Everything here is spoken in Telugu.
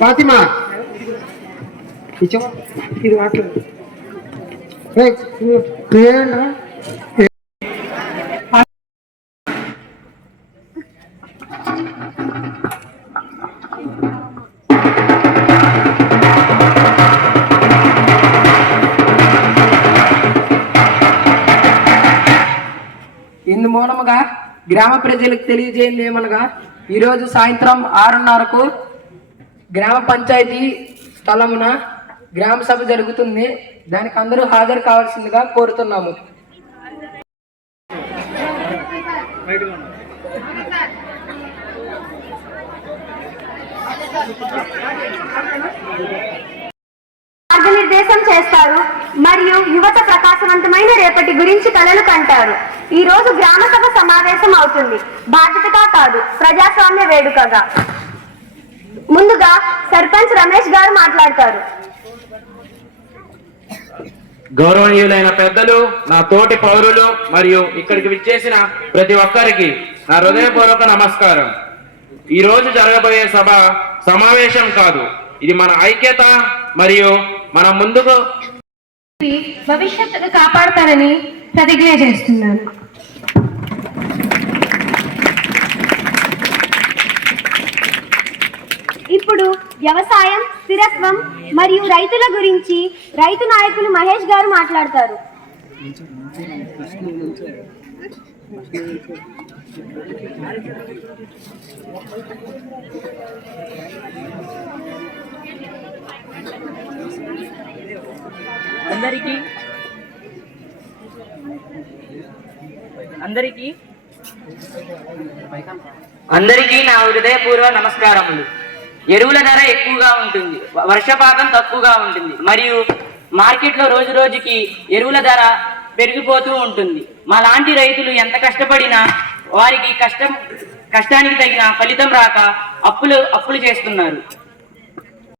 ఫాతిమా ఇది మాట్లాడు. ఇందు మూలముగా గ్రామ ప్రజలకు తెలియజేయండి ఏమనగా ఈరోజు సాయంత్రం 6:30కు గ్రామ పంచాయతీ స్థలమున గ్రామ సభ జరుగుతుంది. దానికి అందరూ హాజరు కావాల్సిందిగా కోరుతున్నాము. మార్గనిర్దేశం చేస్తారు మరియు యువత ప్రకాశవంతమైన రేపటి గురించి కలలు కంటారు. ఈ రోజు గ్రామ సభ సమావేశం అవుతుంది, బాధ్యతగా కాదు ప్రజాస్వామ్య వేడుకగా. ముందుగా సర్పంచ్ రమేష్ గారు మాట్లాడతారు. గౌరవనీయులైన పెద్దలు, నా తోటి పౌరులు మరియు ఇక్కడికి విచ్చేసిన ప్రతి ఒక్కరికి నా హృదయపూర్వక నమస్కారం. ఈ రోజు జరగబోయే సభ సమావేశం కాదు, ఇది మన ఐక్యత మరియు మన ముందుకు భవిష్యత్తును కాపాడుతానని ప్రతిజ్ఞ చేస్తున్నాను. ఇప్పుడు వ్యవసాయం, స్థిరత్వం మరియు రైతుల గురించి రైతు నాయకులు మహేష్ గారు మాట్లాడతారు. అందరికీ నా హృదయపూర్వ నమస్కారములు. ఎరువుల ధర ఎక్కువగా ఉంటుంది, వర్షపాతం తక్కువగా ఉంటుంది మరియు మార్కెట్లో రోజు రోజుకి ఎరువుల ధర పెరిగిపోతూ ఉంటుంది. మా లాంటి రైతులు ఎంత కష్టపడినా వారికి కష్టానికి తగిన ఫలితం రాక అప్పులు చేస్తున్నారు.